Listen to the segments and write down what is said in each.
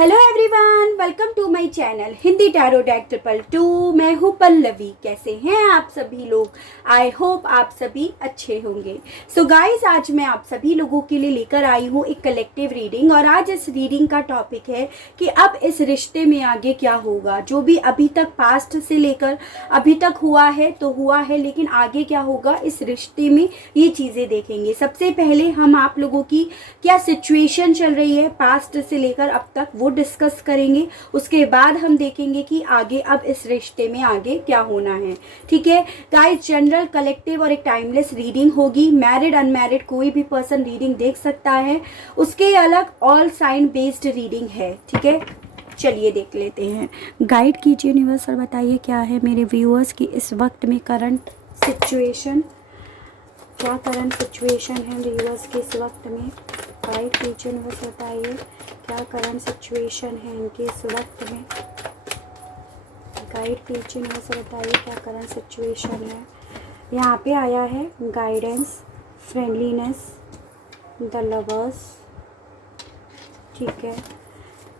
Hello everyone, welcome to my channel Hindi tarot deck 222। मैं हूँ पल्लवी। कैसे हैं आप सभी लोग? आई होप आप सभी अच्छे होंगे। सो गाइस, आज मैं आप सभी लोगों के लिए लेकर आई हूँ एक कलेक्टिव रीडिंग। और आज इस रीडिंग का टॉपिक है कि अब इस रिश्ते में आगे क्या होगा। जो भी अभी तक पास्ट से लेकर अभी तक हुआ है तो हुआ है, लेकिन आगे क्या होगा इस रिश्ते में, ये चीज़ें देखेंगे। सबसे पहले हम आप लोगों की क्या सिचुएशन चल रही है पास्ट से लेकर अब तक, वो डिस्कस करेंगे। उसके बाद हम देखेंगे कि आगे अब इस रिश्ते में आगे क्या होना है। ठीक है गाइस, जनरल, कलेक्टिव और एक टाइमलेस रीडिंग होगी। मैरिड अनमैरिड कोई भी पर्सन रीडिंग देख सकता है। उसके अलग ऑल साइन बेस्ड रीडिंग है। ठीक है, चलिए देख लेते हैं। गाइड कीजिए यूनिवर्स और बताइए क्या है मेरे व्यूअर्स की इस वक्त में करंट सिचुएशन। क्या करंट सिचुएशन है व्यूअर्स की इस वक्त में। गाइड कीजिए यूनिवर्स, बताइए क्या करंट सिचुएशन है इनके इस वक्त में। गाइड कीजिए यूनिवर्स, बताइए क्या करंट सिचुएशन है। यहाँ पे आया है गाइडेंस, फ्रेंडलीनेस, द लवर्स। ठीक है,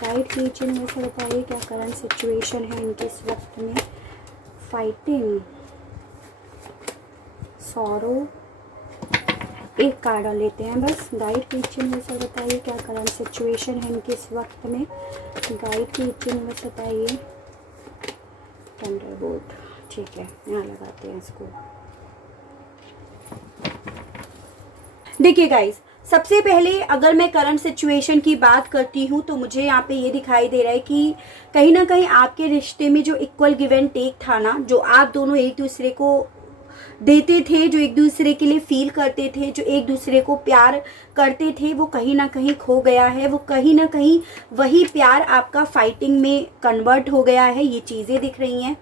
गाइड कीजिए यूनिवर्स, बताइए क्या करंट सिचुएशन है इनके इस वक्त में। Fighting, sorrow. एक कार्ड लेते हैं बस। गाइड कीजिए यूनिवर्स, बताइए क्या करंट सिचुएशन है इनके इस वक्त में। गाइड कीजिए यूनिवर्स, बताइए। थंडरबोल्ट। ठीक है, यहाँ लगाते हैं इसको। देखिए गाइस, सबसे पहले अगर मैं करंट सिचुएशन की बात करती हूँ तो मुझे यहाँ पे ये दिखाई दे रहा है कि कहीं ना कहीं आपके रिश्ते में जो इक्वल गिव एंड टेक था ना, जो आप दोनों एक दूसरे को देते थे, जो एक दूसरे के लिए फील करते थे, जो एक दूसरे को प्यार करते थे, वो कहीं ना कहीं खो गया है। वो कहीं ना कहीं वही प्यार आपका फाइटिंग में कन्वर्ट हो गया है। ये चीज़ें दिख रही हैं।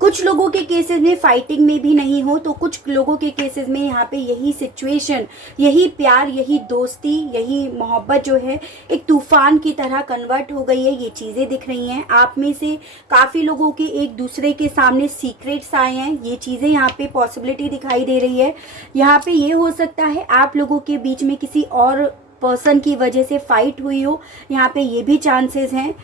कुछ लोगों के केसेस में फाइटिंग में भी नहीं हो, तो कुछ लोगों के केसेस में यहाँ पे यही सिचुएशन, यही प्यार, यही दोस्ती, यही मोहब्बत जो है एक तूफान की तरह कन्वर्ट हो गई है। ये चीज़ें दिख रही हैं। आप में से काफ़ी लोगों के एक दूसरे के सामने सीक्रेट्स आए हैं। ये चीज़ें यहाँ पे पॉसिबिलिटी दिखाई दे रही है। यहाँ पे ये हो सकता है आप लोगों के बीच में किसी और पर्सन की वजह से फाइट हुई हो। यहाँ पे ये भी चांसेस हैं।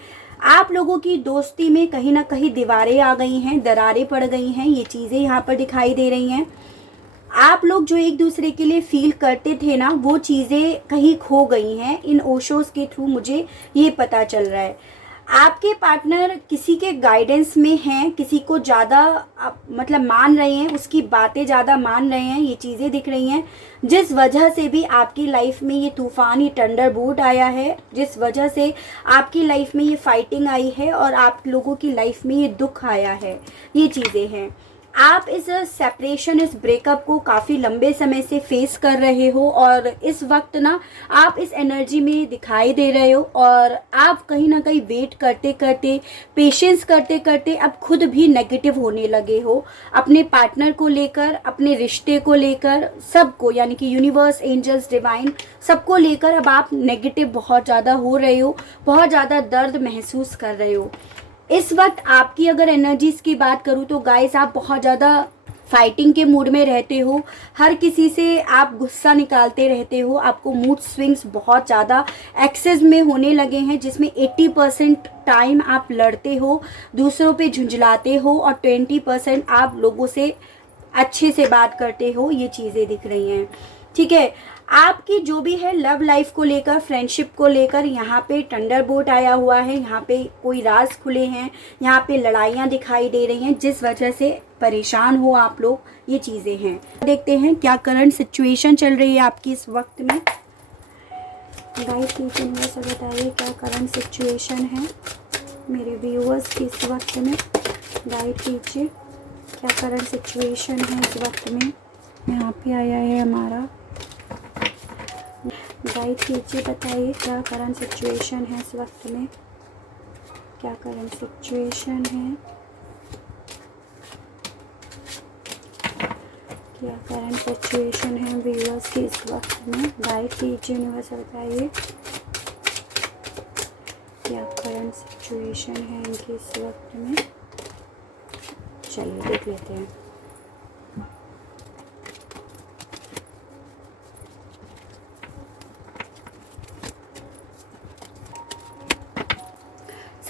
आप लोगों की दोस्ती में कहीं ना कहीं दीवारें आ गई हैं, दरारें पड़ गई हैं। ये चीज़ें यहाँ पर दिखाई दे रही हैं। आप लोग जो एक दूसरे के लिए फील करते थे ना, वो चीज़ें कहीं खो गई हैं। इन ओशोस के थ्रू मुझे ये पता चल रहा है। आपके पार्टनर किसी के गाइडेंस में हैं, किसी को ज़्यादा मतलब मान रहे हैं, उसकी बातें ज़्यादा मान रहे हैं। ये चीज़ें दिख रही हैं। जिस वजह से भी आपकी लाइफ में ये तूफान, ये थंडरबोल्ट आया है, जिस वजह से आपकी लाइफ में ये फाइटिंग आई है और आप लोगों की लाइफ में ये दुख आया है, ये चीज़ें हैं। आप इस सेपरेशन, इस ब्रेकअप को काफ़ी लंबे समय से फेस कर रहे हो और इस वक्त ना आप इस एनर्जी में दिखाई दे रहे हो। और आप कहीं ना कहीं वेट करते करते, पेशेंस करते करते अब खुद भी नेगेटिव होने लगे हो अपने पार्टनर को लेकर, अपने रिश्ते को लेकर, सबको, यानी कि यूनिवर्स, एंजल्स, डिवाइन, सबको लेकर अब आप नेगेटिव बहुत ज़्यादा हो रहे हो, बहुत ज़्यादा दर्द महसूस कर रहे हो। इस वक्त आपकी अगर एनर्जीज की बात करूँ तो गाइस, आप बहुत ज़्यादा फाइटिंग के मूड में रहते हो। हर किसी से आप गुस्सा निकालते रहते हो। आपको मूड स्विंग्स बहुत ज़्यादा एक्सेस में होने लगे हैं, जिसमें 80% टाइम आप लड़ते हो, दूसरों पे झुंझलाते हो और 20% आप लोगों से अच्छे से बात करते हो। ये चीज़ें दिख रही हैं। ठीक है, आपकी जो भी है लव लाइफ को लेकर, फ्रेंडशिप को लेकर, यहाँ पे थंडरबोल्ट आया हुआ है। यहाँ पे कोई राज खुले हैं, यहाँ पे लड़ाइयाँ दिखाई दे रही हैं, जिस वजह से परेशान हो आप लोग। ये चीज़ें हैं। देखते हैं क्या करंट सिचुएशन चल रही है आपकी इस वक्त में। गाइस कीजिए मुझे बताइए क्या करंट सिचुएशन है मेरे व्यूअर्स की इस वक्त में। गाइड कीजिए क्या करंट सिचुएशन है इस वक्त में। यहाँ पे आया है हमारा। गाइड कीजिए, बताइए क्या करंट सिचुएशन है इस वक्त में। क्या करंट सिचुएशन है, क्या करंट सिचुएशन है व्यूअर्स की इस वक्त में। गाइड कीजिए यूनिवर्स, बताइए क्या करंट सिचुएशन है इनकी इस वक्त में। चलिए देख लेते हैं।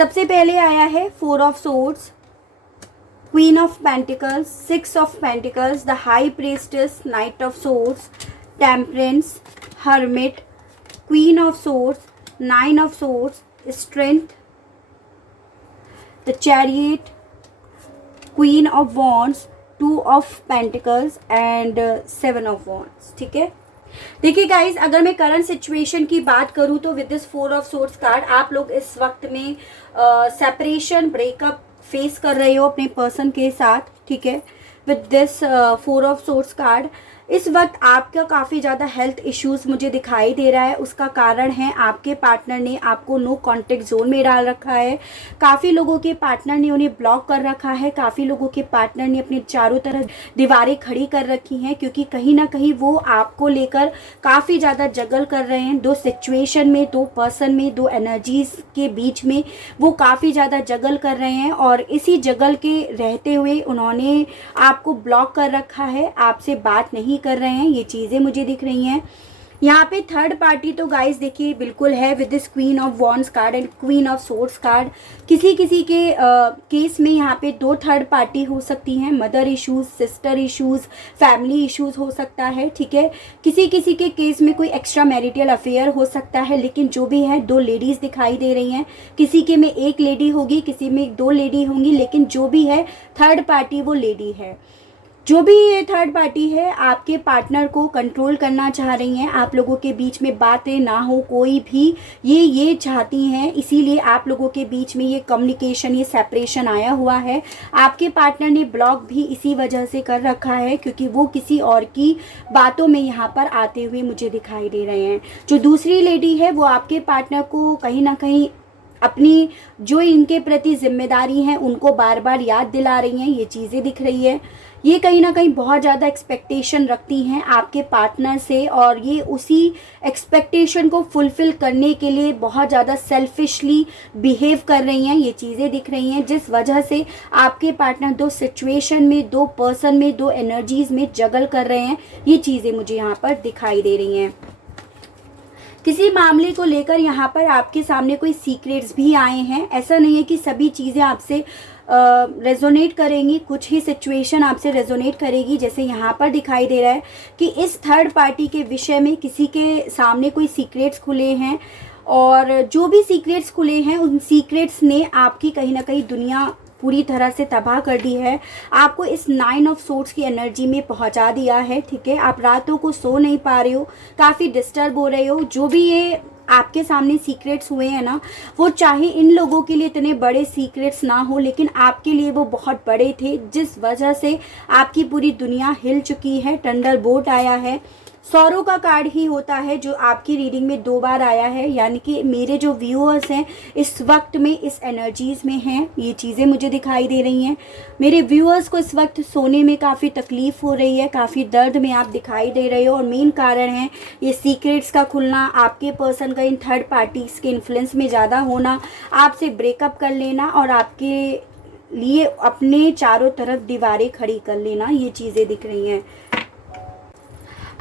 सबसे पहले आया है 4 of swords, queen of pentacles, 6 of pentacles, the high priestess, night of swords, temperance, hermit, queen of swords, 9 of swords, strength, the chariot, queen of wands, 2 of pentacles and 7 of wands. ठीक है, देखिए guys, अगर मैं current situation की बात करूं तो with this 4 of swords card आप लोग इस वक्त में सेपरेशन, ब्रेकअप फेस कर रहे हो अपने पर्सन के साथ। ठीक है, with this 4 of swords card इस वक्त आपका काफ़ी ज़्यादा हेल्थ इश्यूज मुझे दिखाई दे रहा है। उसका कारण है आपके पार्टनर ने आपको नो कांटेक्ट जोन में डाल रखा है। काफ़ी लोगों के पार्टनर ने उन्हें ब्लॉक कर रखा है। काफ़ी लोगों के पार्टनर ने अपने चारों तरफ दीवारें खड़ी कर रखी हैं, क्योंकि कहीं ना कहीं वो आपको लेकर काफ़ी ज़्यादा जगल कर रहे हैं। दो सिचुएशन में, दो पर्सन में, दो एनर्जीज के बीच में वो काफ़ी ज़्यादा जगल कर रहे हैं, और इसी जगल के रहते हुए उन्होंने आपको ब्लॉक कर रखा है, आपसे बात नहीं कर रहे हैं। ये चीज़ें मुझे दिख रही हैं। यहाँ पे थर्ड पार्टी तो गाइस देखिए बिल्कुल है with this queen of wands card and queen of swords card. किसी किसी के केस में यहाँ पे 2 थर्ड पार्टी हो सकती हैं। Mother issues, sister issues, family issues हो सकता है। ठीक है, किसी किसी के केस में कोई एक्स्ट्रा मैरिटल अफेयर हो सकता है। लेकिन जो भी है 2 लेडीज़ दिखाई दे रही हैं। किसी के में 1 लेडी होगी, किसी में 2 लेडी होंगी, लेकिन जो भी है थर्ड पार्टी वो लेडी है। जो भी ये थर्ड पार्टी है आपके पार्टनर को कंट्रोल करना चाह रही हैं। आप लोगों के बीच में बातें ना हो कोई भी, ये चाहती हैं। इसीलिए आप लोगों के बीच में ये कम्युनिकेशन, ये सेपरेशन आया हुआ है। आपके पार्टनर ने ब्लॉक भी इसी वजह से कर रखा है, क्योंकि वो किसी और की बातों में यहाँ पर आते हुए मुझे दिखाई दे रहे हैं। जो दूसरी लेडी है वो आपके पार्टनर को कहीं ना कहीं अपनी जो इनके प्रति जिम्मेदारी हैं उनको बार बार याद दिला रही हैं। ये चीज़ें दिख रही है। ये कहीं ना कहीं बहुत ज़्यादा एक्सपेक्टेशन रखती हैं आपके पार्टनर से, और ये उसी एक्सपेक्टेशन को फुलफ़िल करने के लिए बहुत ज़्यादा सेल्फिशली बिहेव कर रही हैं। ये चीज़ें दिख रही हैं, जिस वजह से आपके पार्टनर 2 सिचुएशन में, 2 पर्सन में, 2 एनर्जीज़ में जगल कर रहे हैं। ये चीज़ें मुझे यहाँ पर दिखाई दे रही हैं। किसी मामले को लेकर यहाँ पर आपके सामने कोई सीक्रेट्स भी आए हैं। ऐसा नहीं है कि सभी चीज़ें आपसे रेजोनेट करेंगी, कुछ ही सिचुएशन आपसे रेजोनेट करेगी। जैसे यहाँ पर दिखाई दे रहा है कि इस थर्ड पार्टी के विषय में किसी के सामने कोई सीक्रेट्स खुले हैं, और जो भी सीक्रेट्स खुले हैं उन सीक्रेट्स ने आपकी कहीं ना कहीं दुनिया पूरी तरह से तबाह कर दी है। आपको इस 9 ऑफ सोर्ड्स की एनर्जी में पहुंचा दिया है। ठीक है, आप रातों को सो नहीं पा रहे हो, काफ़ी डिस्टर्ब हो रहे हो। जो भी ये आपके सामने सीक्रेट्स हुए हैं ना, वो चाहे इन लोगों के लिए इतने बड़े सीक्रेट्स ना हो, लेकिन आपके लिए वो बहुत बड़े थे, जिस वजह से आपकी पूरी दुनिया हिल चुकी है। थंडरबोल्ट आया है। सौरों का कार्ड ही होता है जो आपकी रीडिंग में 2 बार आया है, यानी कि मेरे जो व्यूअर्स हैं इस वक्त में इस एनर्जीज़ में हैं। ये चीज़ें मुझे दिखाई दे रही हैं। मेरे व्यूअर्स को इस वक्त सोने में काफ़ी तकलीफ़ हो रही है, काफ़ी दर्द में आप दिखाई दे रहे हो, और मेन कारण है ये सीक्रेट्स का खुलना, आपके पर्सन का इन थर्ड पार्टीज़ के इन्फ्लुएंस में ज़्यादा होना, आपसे ब्रेकअप कर लेना, और आपके लिए अपने चारों तरफ दीवारें खड़ी कर लेना। ये चीज़ें दिख रही हैं।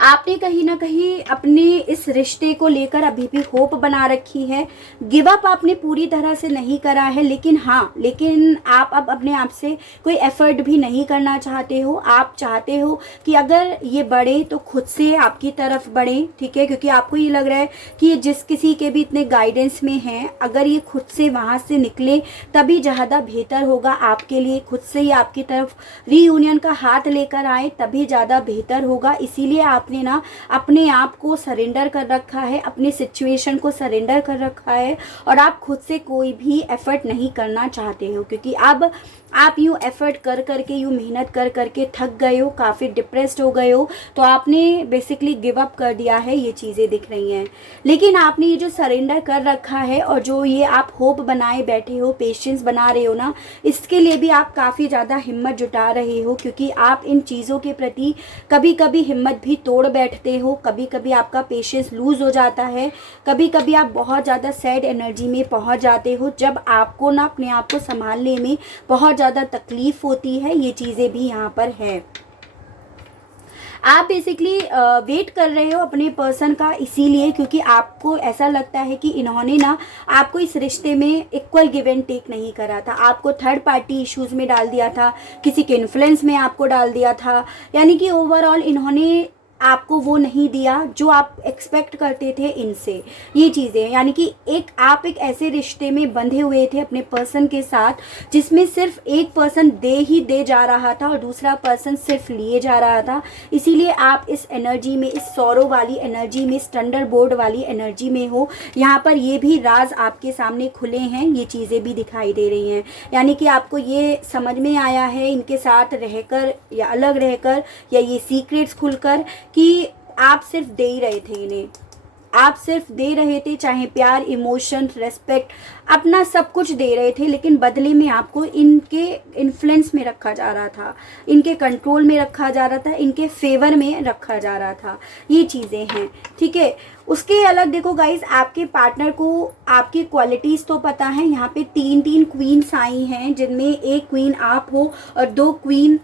आपने कहीं ना कहीं अपने इस रिश्ते को लेकर अभी भी होप बना रखी है। गिव अप आपने पूरी तरह से नहीं करा है, लेकिन आप अब अपने आप से कोई एफर्ट भी नहीं करना चाहते हो। आप चाहते हो कि अगर ये बढ़े तो खुद से आपकी तरफ बढ़े। ठीक है, क्योंकि आपको ये लग रहा है कि ये जिस किसी के भी इतने गाइडेंस में हैं, अगर ये खुद से वहाँ से निकले तभी ज़्यादा बेहतर होगा आपके लिए। खुद से ही आपकी तरफ रीयूनियन का हाथ लेकर आए तभी ज़्यादा बेहतर होगा। इसीलिए आपने ना अपने आप को सरेंडर कर रखा है, अपनी सिचुएशन को सरेंडर कर रखा है, और आप खुद से कोई भी एफर्ट नहीं करना चाहते हो, क्योंकि अब आप यूँ एफर्ट कर करके, यूँ मेहनत कर करके थक गए हो, काफ़ी डिप्रेस्ड हो गए हो, तो आपने बेसिकली गिव अप कर दिया है। ये चीज़ें दिख रही हैं। लेकिन आपने ये जो सरेंडर कर रखा है और जो ये आप होप बनाए बैठे हो, पेशेंस बना रहे हो ना, इसके लिए भी आप काफ़ी ज़्यादा हिम्मत जुटा रहे हो, क्योंकि आप इन चीज़ों के प्रति कभी कभी हिम्मत भी तोड़ बैठते हो। कभी कभी आपका पेशेंस लूज़ हो जाता है, कभी कभी आप बहुत ज़्यादा सैड एनर्जी में पहुंच जाते हो, जब आपको ना अपने आप को संभालने में बहुत ज़्यादा तकलीफ़ होती है। ये चीज़ें भी यहाँ पर है। आप बेसिकली वेट कर रहे हो अपने पर्सन का, इसीलिए क्योंकि आपको ऐसा लगता है कि इन्होंने ना आपको इस रिश्ते में इक्वल गिव एंड टेक नहीं करा था, आपको थर्ड पार्टी इश्यूज में डाल दिया था, किसी के इन्फ्लुएंस में आपको डाल दिया था। यानी कि ओवरऑल इन्होंने आपको वो नहीं दिया जो आप एक्सपेक्ट करते थे इनसे, ये चीज़ें। यानी कि आप एक ऐसे रिश्ते में बंधे हुए थे अपने पर्सन के साथ जिसमें सिर्फ एक पर्सन दे जा रहा था और दूसरा पर्सन सिर्फ लिए जा रहा था। इसीलिए आप इस एनर्जी में, इस सौरो वाली एनर्जी में, इस थंडरबोल्ट वाली एनर्जी में हो। यहाँ पर ये भी राज आपके सामने खुले हैं, ये चीज़ें भी दिखाई दे रही हैं। यानी कि आपको ये समझ में आया है इनके साथ रहकर या अलग रहकर, या ये सीक्रेट्स खुलकर, कि आप सिर्फ दे ही रहे थे इन्हें, आप सिर्फ दे रहे थे, चाहे प्यार, इमोशन, रेस्पेक्ट, अपना सब कुछ दे रहे थे, लेकिन बदले में आपको इनके इन्फ्लुएंस में रखा जा रहा था, इनके कंट्रोल में रखा जा रहा था, इनके फेवर में रखा जा रहा था। ये चीज़ें हैं, ठीक है। उसके अलग देखो गाइज, आपके पार्टनर को आपकी क्वालिटीज़ तो पता है। यहाँ पे 3 क्वीन्स आई हैं, जिनमें एक क्वीन आप हो और 2 क्वीन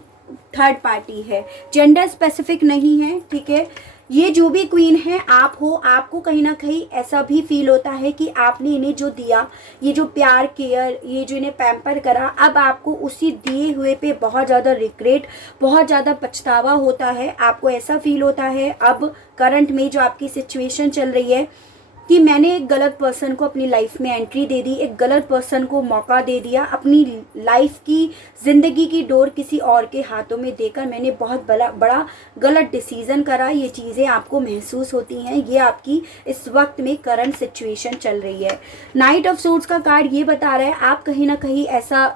थर्ड पार्टी है, जेंडर स्पेसिफिक नहीं है, ठीक है। ये जो भी क्वीन है आप हो, आपको कहीं ना कहीं ऐसा भी फील होता है कि आपने इन्हें जो दिया, ये जो प्यार, केयर, ये जो इन्हें पैम्पर करा, अब आपको उसी दिए हुए पे बहुत ज़्यादा रिग्रेट, बहुत ज़्यादा पछतावा होता है। आपको ऐसा फील होता है अब करंट में जो आपकी सिचुएशन चल रही है कि मैंने एक गलत पर्सन को अपनी लाइफ में एंट्री दे दी, एक गलत पर्सन को मौका दे दिया, अपनी लाइफ की, ज़िंदगी की डोर किसी और के हाथों में देकर मैंने बहुत बड़ा गलत डिसीज़न करा। ये चीज़ें आपको महसूस होती हैं, ये आपकी इस वक्त में करंट सिचुएशन चल रही है। नाइट ऑफ सोर्ड्स का कार्ड ये बता रहा है आप कहीं ना कहीं ऐसा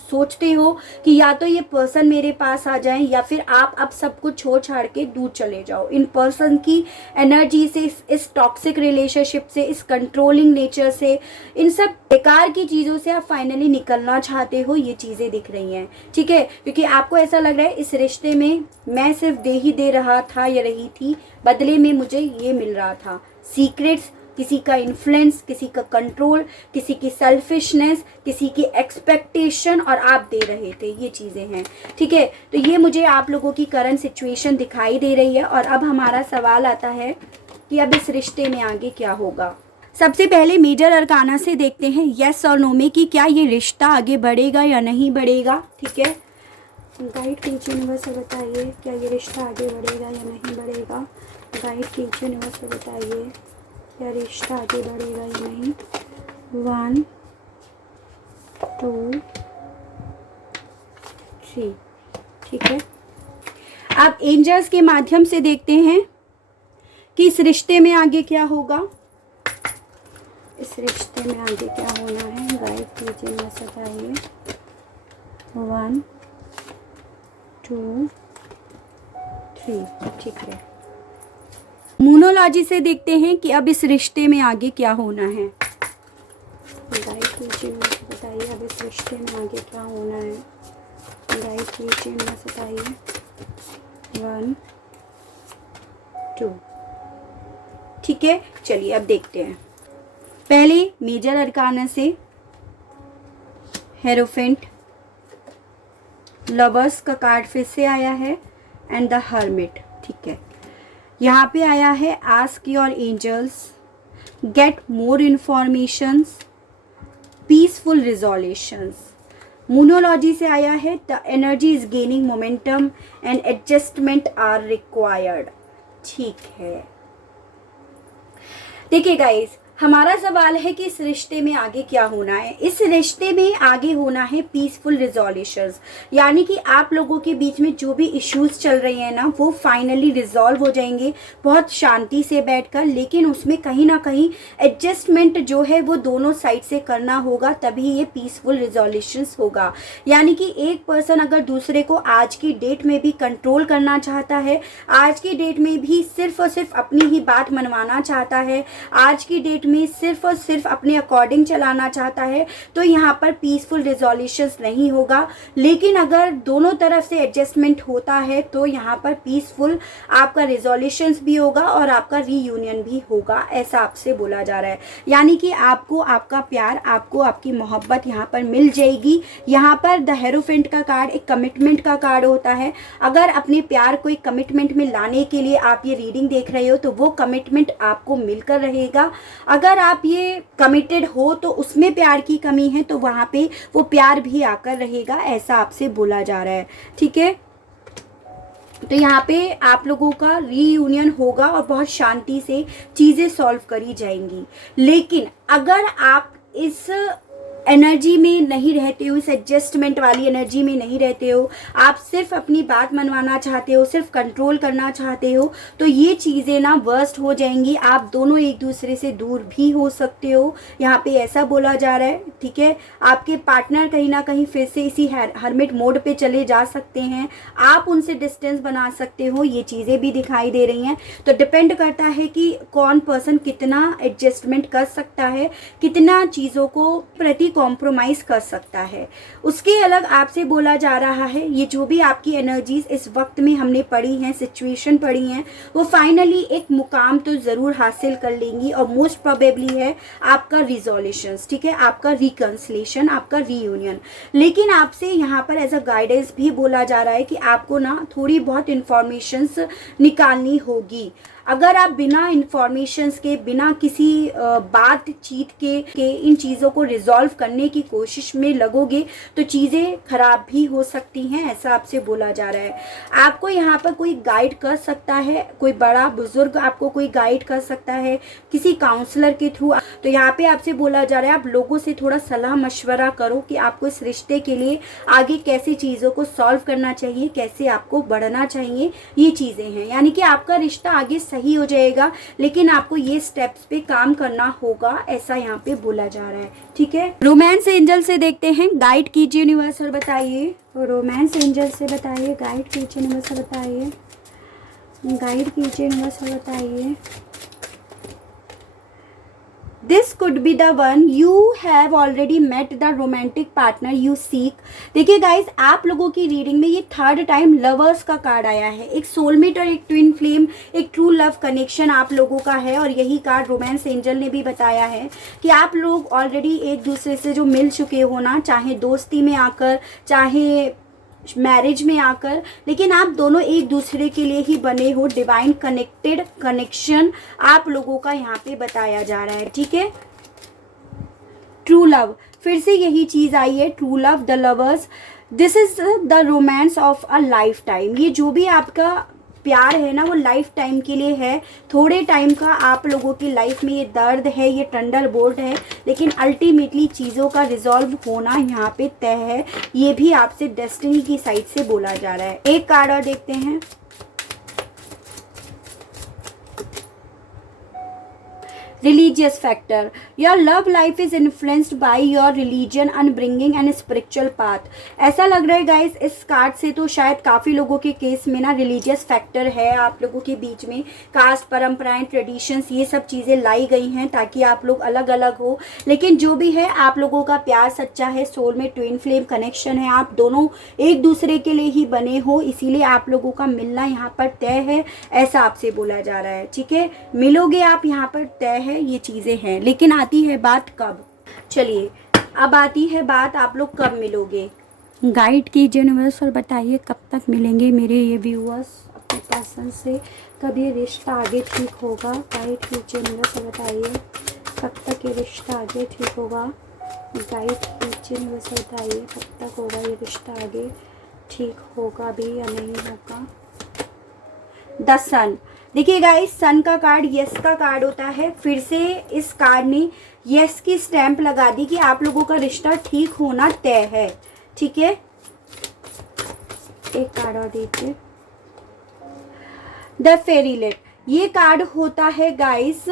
सोचते हो कि या तो ये पर्सन मेरे पास आ जाए या फिर आप अब सब कुछ छोड़ छाड़ के दूर चले जाओ। इन पर्सन की एनर्जी से, इस टॉक्सिक रिलेशनशिप से, इस कंट्रोलिंग नेचर से, इन सब बेकार की चीज़ों से आप फाइनली निकलना चाहते हो, ये चीज़ें दिख रही हैं, ठीक है। क्योंकि आपको ऐसा लग रहा है इस रिश्ते में मैं सिर्फ दे रहा था या रही थी, बदले में मुझे ये मिल रहा था, सीक्रेट्स, किसी का इन्फ्लुएंस, किसी का कंट्रोल, किसी की सेल्फिशनेस, किसी की एक्सपेक्टेशन, और आप दे रहे थे, ये चीज़ें हैं, ठीक है। तो ये मुझे आप लोगों की करंट सिचुएशन दिखाई दे रही है। और अब हमारा सवाल आता है कि अब इस रिश्ते में आगे क्या होगा। सबसे पहले मेजर अरकाना से देखते हैं येस और नो में कि क्या ये रिश्ता आगे बढ़ेगा या नहीं बढ़ेगा, ठीक है। गाइड कीजिए यूनिवर्स से बताइए क्या ये रिश्ता आगे बढ़ेगा या नहीं बढ़ेगा। गाइड कीजिए यूनिवर्स से बताइए क्या रिश्ता आगे बढ़ेगा या नहीं। 1 2 3, ठीक है। आप एंजल्स के माध्यम से देखते हैं कि इस रिश्ते में आगे क्या होगा, इस रिश्ते में आगे क्या होना है। गाइड कीजिए मैं बताइए। 1 2 3, ठीक है। मूनोलॉजी से देखते हैं कि अब इस रिश्ते में आगे क्या होना है। गाइड कीजिए मुझे बताइए अब इस रिश्ते में आगे क्या होना है। गाइड कीजिए मुझे बताइए। 1 2, ठीक है। चलिए अब देखते हैं। पहले मेजर अरकाना से हेरोफेंट, लवर्स का कार्ड फिर से आया है, एंड द हर्मिट, ठीक है। यहाँ पे आया है ask your angels, get more informations, peaceful resolutions. Moonology से आया है the energy is gaining momentum and adjustment are required, ठीक है। देखिए गाइस, हमारा सवाल है कि इस रिश्ते में आगे क्या होना है। इस रिश्ते में आगे होना है पीसफुल रिजोल्यूशंस, यानी कि आप लोगों के बीच में जो भी इश्यूज चल रहे हैं ना, वो फाइनली रिजॉल्व हो जाएंगे बहुत शांति से बैठकर। लेकिन उसमें कहीं ना कहीं एडजस्टमेंट जो है वो दोनों साइड से करना होगा, तभी ये पीसफुल रिजोल्यूशंस होगा। यानी कि एक पर्सन अगर दूसरे को आज की डेट में भी कंट्रोल करना चाहता है, आज की डेट में भी सिर्फ और सिर्फ अपनी ही बात मनवाना चाहता है, आज की डेट में सिर्फ और सिर्फ अपने अकॉर्डिंग चलाना चाहता है तो यहाँ पर पीसफुल रिजोल्यूशंस नहीं होगा। लेकिन अगर दोनों तरफ से एडजस्टमेंट होता है तो यहाँ पर पीसफुल आपका रिजोल्यूशंस भी होगा और आपका रीयूनियन भी होगा, ऐसा आपसे बोला जा रहा है। यानी कि आपको आपका प्यार, आपको आपकी मोहब्बत यहाँ पर मिल जाएगी। यहाँ पर द हेरोफेंट का कार्ड एक कमिटमेंट का कार्ड होता है। अगर अपने प्यार को एक कमिटमेंट में लाने के लिए आप ये रीडिंग देख रहे हो तो वो कमिटमेंट आपको मिलकर रहेगा। अगर आप ये कमिटेड हो तो उसमें प्यार की कमी है तो वहाँ पे वो प्यार भी आकर रहेगा, ऐसा आपसे बोला जा रहा है। ठीक है, तो यहाँ पे आप लोगों का रीयूनियन होगा और बहुत शांति से चीज़ें सॉल्व करी जाएंगी। लेकिन अगर आप इस एनर्जी में नहीं रहते हो, इस एडजस्टमेंट वाली एनर्जी में नहीं रहते हो, आप सिर्फ अपनी बात मनवाना चाहते हो, सिर्फ कंट्रोल करना चाहते हो, तो ये चीज़ें ना वर्स्ट हो जाएंगी। आप दोनों एक दूसरे से दूर भी हो सकते हो, यहाँ पे ऐसा बोला जा रहा है। ठीक है, आपके पार्टनर कहीं ना कहीं फिर से इसी हर्मिट मोड पे चले जा सकते हैं, आप उनसे डिस्टेंस बना सकते हो, ये चीज़ें भी दिखाई दे रही हैं। तो डिपेंड करता है कि कौन पर्सन कितना एडजस्टमेंट कर सकता है, कितना चीज़ों को प्रति कॉम्प्रोमाइज़ कर सकता है। उसके अलग आपसे बोला जा रहा है ये जो भी आपकी एनर्जीज इस वक्त में हमने पढ़ी हैं, सिचुएशन पढ़ी हैं, वो फाइनली एक मुकाम तो ज़रूर हासिल कर लेंगी और मोस्ट प्रोबेबली है आपका रिजोल्यूशंस। ठीक है, आपका रिकन्सिलेशन, आपका रीयूनियन। लेकिन आपसे यहाँ पर एज अ गाइडेंस भी बोला जा रहा है कि आपको ना थोड़ी बहुत इंफॉर्मेशंस निकालनी होगी। अगर आप बिना इंफॉर्मेशंस के, बिना किसी बातचीत के इन चीज़ों को रिजॉल्व करने की कोशिश में लगोगे तो चीज़ें खराब भी हो सकती हैं, ऐसा आपसे बोला जा रहा है। आपको यहाँ पर कोई गाइड कर सकता है, कोई बड़ा बुजुर्ग आपको कोई गाइड कर सकता है किसी काउंसलर के थ्रू। तो यहाँ पे आपसे बोला जा रहा है आप लोगों से थोड़ा सलाह मशवरा करो कि आपको इस रिश्ते के लिए आगे कैसे चीज़ों को सॉल्व करना चाहिए, कैसे आपको बढ़ना चाहिए, ये चीज़ें हैं। यानी कि आपका रिश्ता आगे सही हो जाएगा, लेकिन आपको ये स्टेप्स पे काम करना होगा, ऐसा यहाँ पे बोला जा रहा है। ठीक है, रोमांस एंजल से देखते हैं, गाइड कीजिए यूनिवर्स और बताइए। रोमांस एंजल से बताइए, गाइड कीजिए यूनिवर्स और बताइए, गाइड कीजिए यूनिवर्स और बताइए। This could be the one you have already met the romantic partner you seek। देखिए गाइज, आप लोगों की रीडिंग में ये थर्ड टाइम लवर्स का कार्ड आया है। एक सोलमेट और एक ट्विन फ्लेम, एक ट्रू लव कनेक्शन आप लोगों का है। और यही कार्ड रोमांस एंजल ने भी बताया है कि आप लोग ऑलरेडी एक दूसरे से जो मिल चुके हो ना, चाहे दोस्ती में आकर, चाहे मैरिज में आकर, लेकिन आप दोनों एक दूसरे के लिए ही बने हो। डिवाइन कनेक्टेड कनेक्शन आप लोगों का यहाँ पे बताया जा रहा है। ठीक है, ट्रू लव, फिर से यही चीज आई है, true love, the lovers, this is the romance of a life time. ये जो भी आपका प्यार है ना, वो लाइफ टाइम के लिए है। थोड़े टाइम का आप लोगों की लाइफ में ये दर्द है, ये थंडरबोल्ट है, लेकिन अल्टीमेटली चीज़ों का रिजॉल्व होना यहाँ पे तय है। ये भी आपसे डेस्टिनी की साइड से बोला जा रहा है। एक कार्ड और देखते हैं, religious factor, your love life is influenced by your religion and bringing and spiritual path. ऐसा लग रहा है गाइस इस कार्ड से तो शायद काफ़ी लोगों के केस में ना रिलीजियस फैक्टर है आप लोगों के बीच में। कास्ट, परंपराएं, ट्रेडिशंस, ये सब चीज़ें लाई गई हैं ताकि आप लोग अलग अलग हो। लेकिन जो भी है, आप लोगों का प्यार सच्चा है, सोल में ट्विन फ्लेम कनेक्शन है, आप दोनों एक दूसरे के लिए ही बने हो, इसीलिए आप लोगों का मिलना यहाँ पर तय है, ऐसा आपसे बोला जा रहा है। ठीक है, मिलोगे आप, यहाँ पर तय है, ये चीज़ें हैं। लेकिन आती है बात कब। चलिए, अब आती है बात आप लोग कब मिलोगे। गाइड कीजिए यूनिवर्स और बताइए कब तक मिलेंगे मेरे ये व्यूअर्स अपने पर्सन से, कब ये रिश्ता आगे ठीक होगा। गाइड कीजिए यूनिवर्स और बताइए कब तक ये रिश्ता आगे ठीक होगा। गाइड कीजिए यूनिवर्स और बताइए कब तक होगा ये रिश्ता आगे ठीक होगा भी या नहीं होगा। द सन, देखिए गाइस, सन का कार्ड यस का कार्ड होता है। फिर से इस कार्ड ने यस की स्टैंप लगा दी कि आप लोगों का रिश्ता ठीक होना तय है। ठीक है, एक कार्ड और दीजिए, द फेरीलेट। ये कार्ड होता है गाइस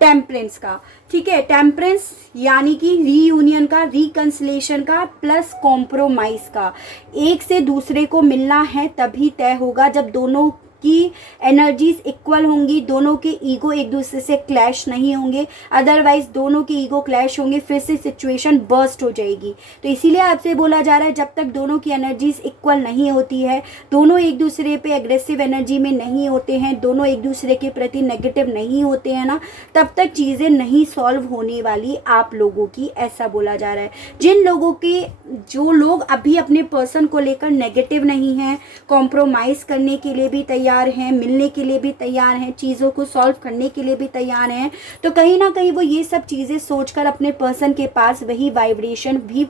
टेम्परेंस का। ठीक है, टेम्परेंस यानी कि रीयूनियन का, रिकन्सिलेशन का, प्लस कॉम्प्रोमाइज का। एक से दूसरे को मिलना है तभी तय होगा जब दोनों की एनर्जीज इक्वल होंगी, दोनों के ईगो एक दूसरे से क्लैश नहीं होंगे, अदरवाइज दोनों के ईगो क्लैश होंगे, फिर से सिचुएशन बर्स्ट हो जाएगी। तो इसीलिए आपसे बोला जा रहा है जब तक दोनों की एनर्जीज इक्वल नहीं होती है, दोनों एक दूसरे पे एग्रेसिव एनर्जी में नहीं होते हैं, दोनों एक दूसरे के प्रति नेगेटिव नहीं होते हैं ना, तब तक चीज़ें नहीं सॉल्व होने वाली आप लोगों की, ऐसा बोला जा रहा है। जिन लोगों के जो लोग अभी अपने पर्सन को लेकर नेगेटिव नहीं हैं, कॉम्प्रोमाइज़ करने के लिए भी तैयार हैं, मिलने के लिए भी तैयार हैं, चीज़ों को सॉल्व करने के लिए भी तैयार हैं, तो कहीं ना कहीं वो ये सब चीज़ें सोचकर अपने पर्सन के पास वही वाइब्रेशन भी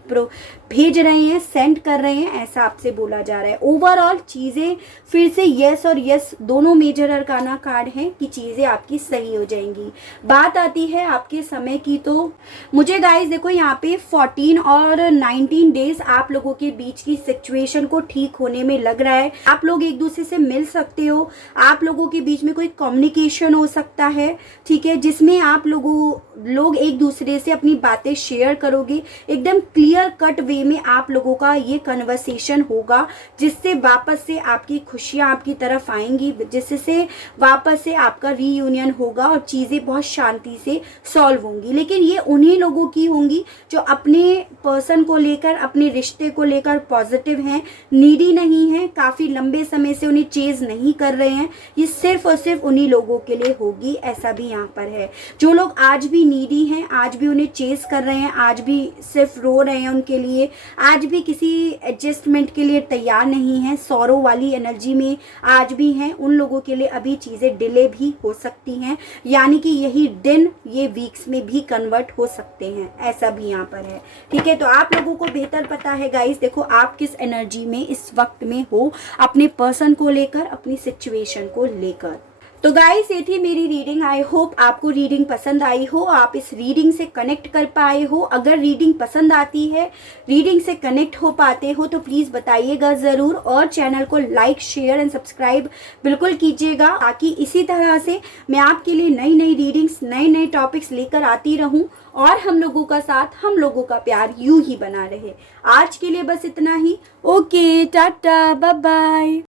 भेज रहे हैं, सेंड कर रहे हैं, ऐसा आपसे बोला जा रहा है। ओवरऑल चीज़ें फिर से यस और यस दोनों मेजर अरकाना कार्ड हैं कि चीज़ें आपकी सही हो जाएंगी। बात आती है आपके समय की, तो मुझे गाइस देखो यहाँ पे 14 और 19 डेज आप लोगों के बीच की सिचुएशन को ठीक होने में लग रहा है। आप लोग एक दूसरे से मिल सकते हो, आप लोगों के बीच में कोई कम्युनिकेशन हो सकता है, ठीक है, जिसमें आप लोग एक दूसरे से अपनी बातें शेयर करोगे। एकदम क्लियर कट वे में आप लोगों का ये कन्वर्सेशन होगा, जिससे वापस से आपकी खुशियाँ आपकी तरफ आएंगी, जिससे वापस से आपका रीयूनियन होगा और चीज़ें बहुत शांति से सॉल्व होंगी। लेकिन ये उन्हीं लोगों की होंगी जो अपने पर्सन को लेकर, अपने रिश्ते को लेकर पॉजिटिव हैं, नीडी नहीं हैं, काफ़ी लंबे समय से उन्हें चेज़ नहीं कर रहे हैं। ये सिर्फ और सिर्फ उन्हीं लोगों के लिए होगी, ऐसा भी यहाँ पर है। जो लोग आज भी नीडी हैं, आज भी उन्हें चेज़ कर रहे हैं, आज भी सिर्फ रो रहे हैं उनके लिए, आज भी किसी एडजस्टमेंट के लिए तैयार नहीं हैं, सौरो वाली एनर्जी में आज भी हैं, उन लोगों के लिए अभी चीज़ें डिले भी हो सकती हैं, यानी कि यही दिन ये वीक्स में भी कन्वर्ट हो सकते हैं, ऐसा भी यहाँ पर है। ठीक है, तो आप लोगों को बेहतर पता है गाइस, देखो आप किस एनर्जी में इस वक्त में हो, अपने पर्सन को लेकर, अपनी सिचुएशन को लेकर। तो गाइस ये थी मेरी रीडिंग। आई होप आपको रीडिंग पसंद आई हो, आप इस रीडिंग से कनेक्ट कर पाए हो। अगर रीडिंग पसंद आती है, रीडिंग से कनेक्ट हो पाते हो, तो प्लीज़ बताइएगा ज़रूर, और चैनल को लाइक शेयर एंड सब्सक्राइब बिल्कुल कीजिएगा, ताकि इसी तरह से मैं आपके लिए नई नई रीडिंग्स, नए नए टॉपिक्स लेकर आती रहूं और हम लोगों का साथ, हम लोगों का प्यार यूं ही बना रहे। आज के लिए बस इतना ही। Okay, tata, bye bye.